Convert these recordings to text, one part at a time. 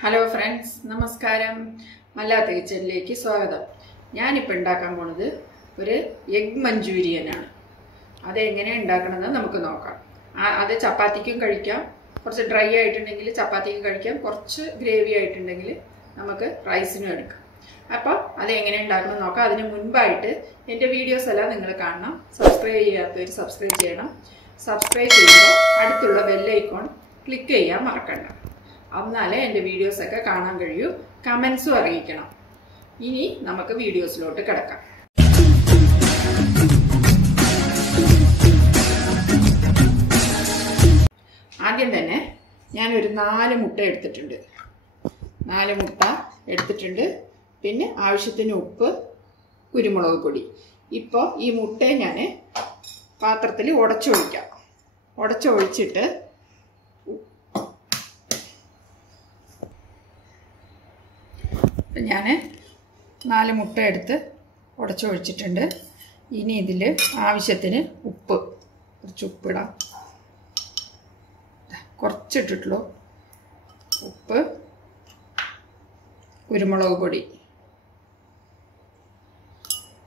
Hello friends, Namaskaram. Mallaath kitchenilekku swagatham. ഞാനിപ്പോൾ ഉണ്ടാക്കാൻ പോകുന്നത് ഒരു എഗ് മഞ്ചൂരിയൻ ആണ്. അത് എങ്ങനെ ഉണ്ടാക്കണമെന്ന് നമുക്ക് നോക്കാം. അത് ചപ്പാത്തിക്കും കഴിക്കാം. കുറച്ച് ഡ്രൈ ആയിട്ടുണ്ടെങ്കിൽ ചപ്പാത്തിക്കും കഴിക്കാം. കുറച്ച് ഗ്രേവി ആയിട്ടുണ്ടെങ്കിൽ നമുക്ക് റൈസിനും എടുക്കാം. അപ്പോൾ അത് എങ്ങനെ ഉണ്ടാക്കണമെന്ന് നോക്കാം. അതിന് മുൻപായിട്ട് എൻ്റെ വീഡിയോസ് എല്ലാം നിങ്ങൾ കാണണം. സബ്സ്ക്രൈബ് ചെയ്യാത്തവർ സബ്സ്ക്രൈബ് ചെയ്യണം. സബ്സ്ക്രൈബ് ചെയ്യുമ്പോൾ അടുത്തുള്ള ബെൽ ഐക്കൺ ക്ലിക്ക് ചെയ്യാൻ മറക്കണ്ട. എന്നാലേ എൻ്റെ വീഡിയോസൊക്കെ കാണാൻ കഴിയൂ. കമൻസും അറിയിക്കണം. ഇനി നമുക്ക് വീഡിയോസിലോട്ട് കിടക്കാം. ആദ്യം തന്നെ ഞാനൊരു 4 മുട്ട എടുത്തിട്ടുണ്ട്. 4 മുട്ട എടുത്തിട്ടുണ്ട്. പിന്നെ ആവശ്യത്തിന് ഉപ്പ്, കുരുമുളക് പൊടി. ഇപ്പോൾ ഈ മുട്ടയെ ഞാൻ പാത്രത്തിൽ ഉടച്ചൊഴിക്കാം. ഉടച്ചൊഴിച്ചിട്ട് ഞാൻ 4 മുട്ട എടുത്ത് ഉടച്ചൊഴിച്ചിട്ടുണ്ട്. ഇനി ഇതിൽ ആവശ്യത്തിന് ഉപ്പ്, കുറച്ച് ഉപ്പിടാം. കുറച്ചിട്ടിട്ടുള്ളൂ. ഉപ്പ്, കുരുമുളക് പൊടി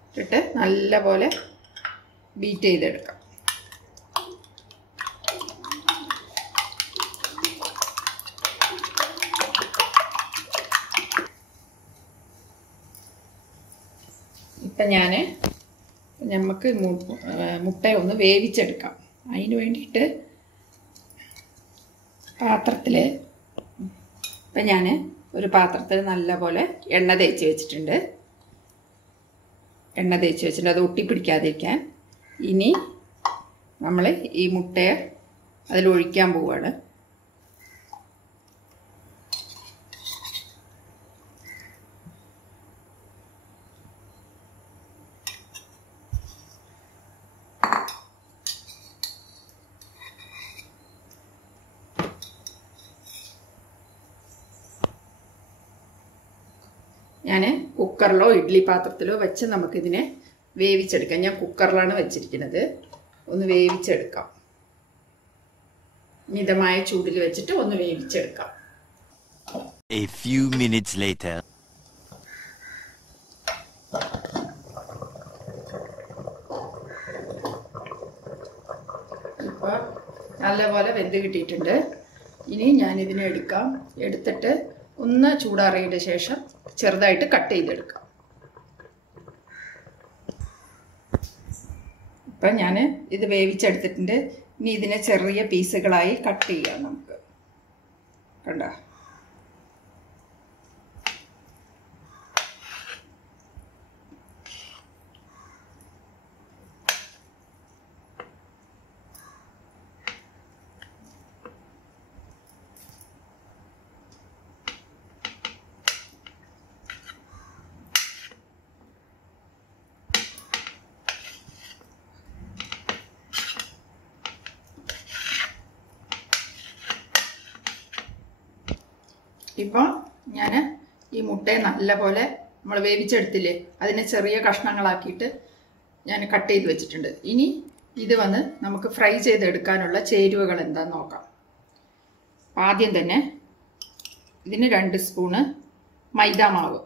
ഇട്ടിട്ട് നല്ലപോലെ ബീറ്റ് ചെയ്തെടുക്കാം. ഇപ്പം നമുക്ക് മുട്ടയൊന്ന് വേവിച്ചെടുക്കാം. അതിന് വേണ്ടിയിട്ട് പാത്രത്തിൽ ഇപ്പം ഞാൻ ഒരു പാത്രത്തിൽ നല്ലപോലെ എണ്ണ തേച്ച് വെച്ചിട്ടുണ്ട്. അത് ഒട്ടിപ്പിടിക്കാതിരിക്കാൻ. ഇനി നമ്മൾ ഈ മുട്ടയെ അതിലൊഴിക്കാൻ പോവുകയാണ്. ഞാൻ കുക്കറിലോ ഇഡ്ഡലി പാത്രത്തിലോ വെച്ച് നമുക്കിതിനെ വേവിച്ചെടുക്കാം. ഞാൻ കുക്കറിലാണ് വെച്ചിരിക്കുന്നത്. ഒന്ന് വേവിച്ചെടുക്കാം. മിതമായ ചൂടിൽ വെച്ചിട്ട് ഒന്ന് വേവിച്ചെടുക്കാം. A few minutes later. ഇപ്പോൾ നല്ലപോലെ വെന്ത് കിട്ടിയിട്ടുണ്ട്. ഇനി ഞാനിതിനെ എടുത്തിട്ട് ഒന്ന് ചൂടാറിയതിന് ശേഷം ചെറുതായിട്ട് കട്ട് ചെയ്തെടുക്കാം. ഇപ്പം ഞാൻ ഇത് വേവിച്ചെടുത്തിട്ടുണ്ട്. ഇനി ഇതിനെ ചെറിയ പീസുകളായി കട്ട് ചെയ്യാം. നമുക്ക് കണ്ടോ? ഇപ്പോൾ ഞാൻ ഈ മുട്ടയെ നല്ലപോലെ നമ്മൾ വേവിച്ചെടുത്തില്ലേ, അതിനെ ചെറിയ കഷ്ണങ്ങളാക്കിയിട്ട് ഞാൻ കട്ട് ചെയ്ത് വെച്ചിട്ടുണ്ട്. ഇനി ഇത് നമുക്ക് ഫ്രൈ ചെയ്തെടുക്കാനുള്ള ചേരുവകൾ എന്താണെന്ന് നോക്കാം. ആദ്യം തന്നെ ഇതിന് 2 സ്പൂണ് മൈദാമാവ്,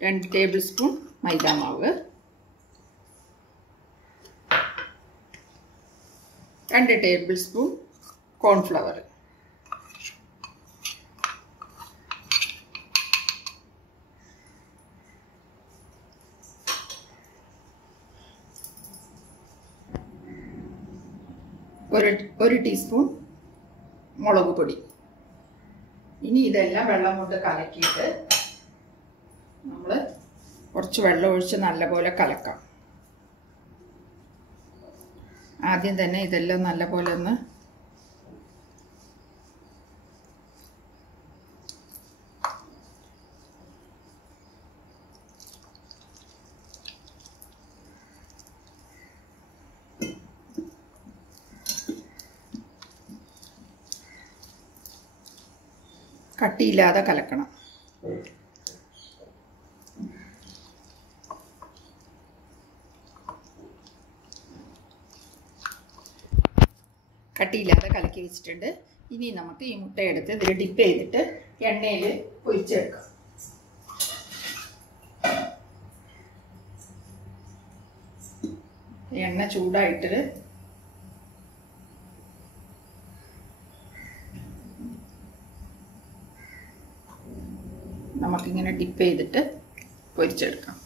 2 ടേബിൾ സ്പൂൺ മൈദാമാവ്, 2 ടേബിൾ സ്പൂൺ കോൺഫ്ലവർ, ഒരു ടീസ്പൂൺ മുളക് പൊടി. ഇനി ഇതെല്ലാം വെള്ളം കൊണ്ട് കലക്കിയിട്ട് നമ്മൾ കുറച്ച് വെള്ളം ഒഴിച്ച് നല്ലപോലെ കലക്കാം. ആദ്യം തന്നെ ഇതെല്ലാം നല്ലപോലെ ഒന്ന് കട്ടിയില്ലാതെ കലക്കണം. കട്ടിയില്ലാതെ കലക്കി വെച്ചിട്ടുണ്ട്. ഇനി നമുക്ക് ഈ മുട്ട എടുത്ത് ഇതിൽ ഡിപ്പ് ചെയ്തിട്ട് എണ്ണയിൽ പൊരിച്ചെടുക്കാം. എണ്ണ ചൂടായിട്ട് നമുക്കിങ്ങനെ ഡിപ്പ് ചെയ്തിട്ട് പൊരിച്ചെടുക്കാം.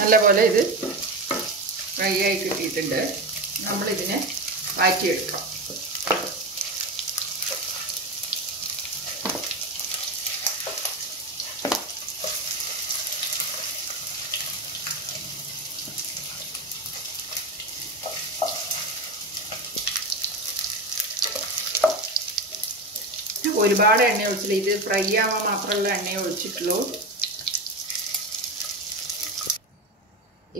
നല്ലപോലെ ഇത് ഫ്രൈ ആയി കിട്ടിയിട്ടുണ്ട്. നമ്മളിതിനെ മാറ്റിയെടുക്കാം. ഒരുപാട് എണ്ണ ഒഴിച്ചില്ല, ഇത് ഫ്രൈ ആവാൻ മാത്രമുള്ള എണ്ണയെ ഒഴിച്ചിട്ടുള്ളൂ.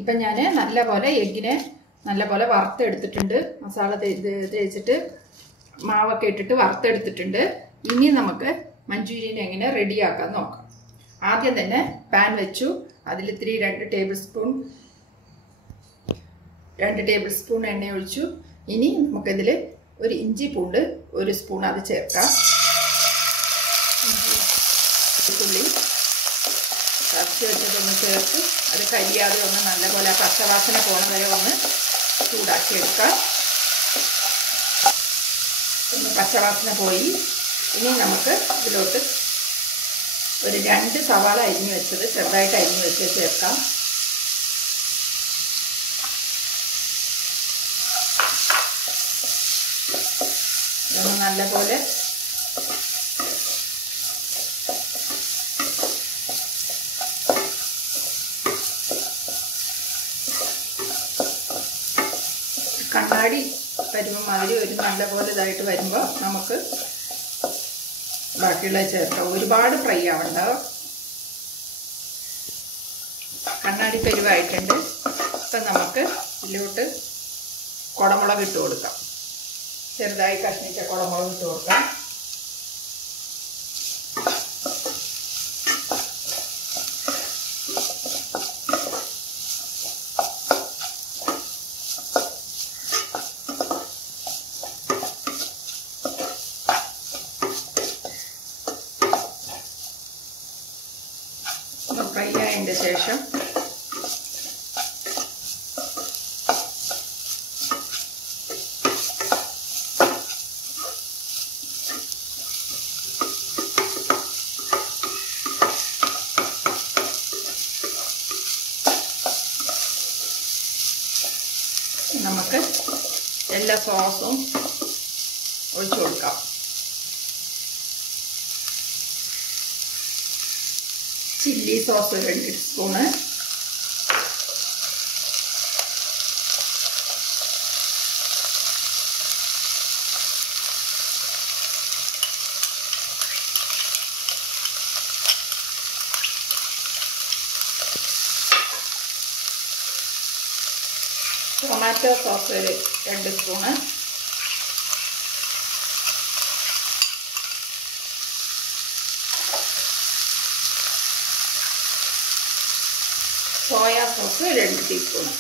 ഇപ്പം ഞാൻ നല്ലപോലെ എഗ്ഗിനെ നല്ലപോലെ വറുത്തെടുത്തിട്ടുണ്ട്. മസാല തേച്ചിട്ട് മാവൊക്കെ ഇട്ടിട്ട് വറുത്തെടുത്തിട്ടുണ്ട്. ഇനി നമുക്ക് മഞ്ചൂരിയൻ എങ്ങനെ റെഡിയാക്കാൻ നോക്കാം. ആദ്യം തന്നെ പാൻ വെച്ചു. അതിലിത്തിരി 2 ടേബിൾ സ്പൂൺ എണ്ണ ഒഴിച്ചു. ഇനി നമുക്കിതിൽ ഒരു ഇഞ്ചി പൂണ്ട് 1 സ്പൂൺ അത് ചേർക്കാം. ഉള്ളി ചതച്ച് വെച്ചതൊന്ന് ചേർത്ത് അത് കരിയാതെ ഒന്ന് നല്ലപോലെ പച്ചവാസന പോണ വരെ ഒന്ന് ചൂടാക്കി എടുക്കാം. ഒന്ന് പച്ചവാസന പോയി. ഇനി നമുക്ക് ഇതിലോട്ട് ഒരു 2 സവാള അരിഞ്ഞ് വെച്ചത് ചെറുതായിട്ട് അരിഞ്ഞ് വെച്ച് ചേർക്കാം. ഇതൊന്ന് നല്ലപോലെ കണ്ണാടി വരുമ്പോൾ മാതിരി ഒരു നല്ലപോലെ ഇതായിട്ട് വരുമ്പോൾ നമുക്ക് ബാക്കിയുള്ള ചേർക്കാം. ഒരുപാട് ഫ്രൈ ആവണ്ട. കണ്ണാടി പരുവായിട്ടുണ്ട്. ഇപ്പം നമുക്ക് ഇതിലോട്ട് കുടമുളക് ഇട്ട് കൊടുക്കാം. ചെറുതായി കഷ്ണിച്ച കുടമുളക് ഇട്ട് കൊടുക്കാം. ഫ്രൈ ആയതിൻ്റെ ശേഷം നമുക്ക് എല്ലാ സോസും ഒഴിച്ചു കൊടുക്കാം. Chilli sauce 2 spoon, tomato sauce 2 spoon, soya sauce 2 teaspoon.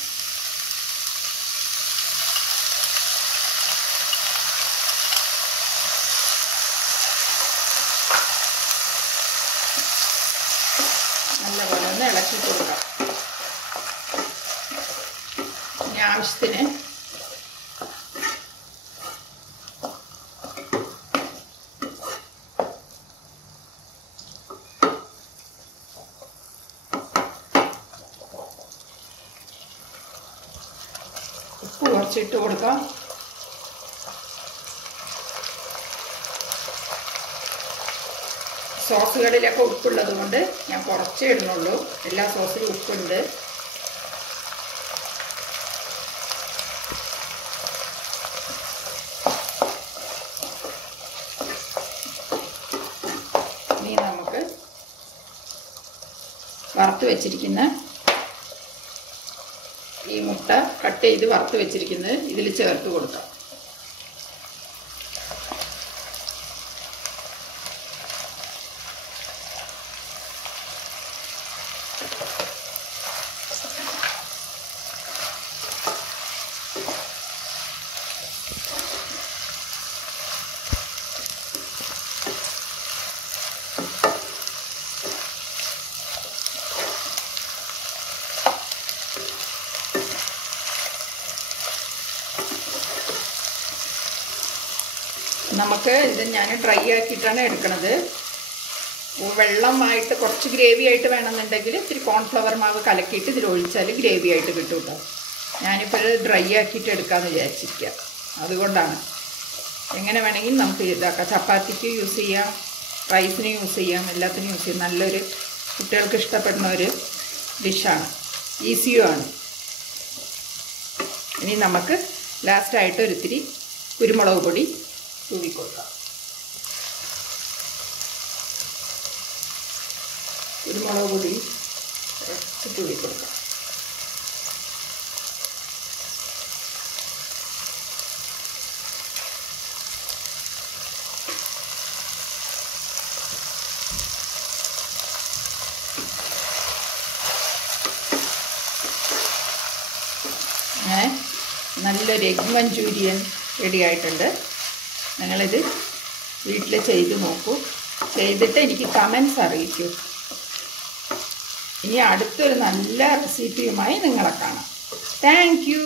ഇളക്കി കൊടുക്കാം. ഇനി ആവശ്യത്തിന് ഉപ്പ് കുറച്ചിട്ട് കൊടുക്കാം. സോസുകളിലൊക്കെ ഉപ്പുള്ളത് കൊണ്ട് ഞാൻ കുറച്ചേ ഇടുന്നുള്ളൂ. എല്ലാ സോസിലും ഉപ്പുണ്ട്. ഇനി നമുക്ക് വറുത്ത് വെച്ചിരിക്കുന്ന ഈ മുട്ട കട്ട് ചെയ്ത് വറുത്ത് വെച്ചിരിക്കുന്നത് ഇതിൽ ചേർത്ത് കൊടുക്കാം. നമുക്ക് ഇത് ഞാൻ ഡ്രൈ ആക്കിയിട്ടാണ് എടുക്കുന്നത്. വെള്ളമായിട്ട് കുറച്ച് ഗ്രേവി ആയിട്ട് വേണമെന്നുണ്ടെങ്കിൽ ഇത്തിരി കോൺഫ്ലവർ മാവ് കലക്കിയിട്ട് ഇതിൽ ഒഴിച്ചാൽ ഗ്രേവി ആയിട്ട് കിട്ടും കേട്ടോ. ഞാനിപ്പോൾ ഡ്രൈ ആക്കിയിട്ട് എടുക്കാമെന്ന് വിചാരിച്ചിരിക്കുക. അതുകൊണ്ടാണ്. എങ്ങനെ വേണമെങ്കിൽ നമുക്ക് ഇതാക്കാം. ചപ്പാത്തിക്ക് യൂസ് ചെയ്യാം, റൈസിന് യൂസ് ചെയ്യാം, എല്ലാത്തിനും യൂസ് ചെയ്യാം. നല്ലൊരു കുട്ടികൾക്ക് ഇഷ്ടപ്പെടുന്ന ഒരു ഡിഷാണ്, ഈസിയുമാണ്. ഇനി നമുക്ക് ലാസ്റ്റായിട്ട് ഒരിത്തിരി കുരുമുളക് പൊടി തൂവിക്കൊടുക്കാം. കുരുമുളക് പൊടി തൂവിക്കൊടുക്കാം. അങ്ങനെ നല്ലൊരു എഗ് മഞ്ചൂരിയൻ റെഡി ആയിട്ടുണ്ട്. നിങ്ങളിത് വീട്ടിൽ ചെയ്ത് നോക്കൂ. ചെയ്തിട്ട് എനിക്ക് കമൻസ് അറിയിക്കൂ. ഇനി അടുത്തൊരു നല്ല റെസിപ്പിയുമായി നിങ്ങളെ കാണാം. Thank you.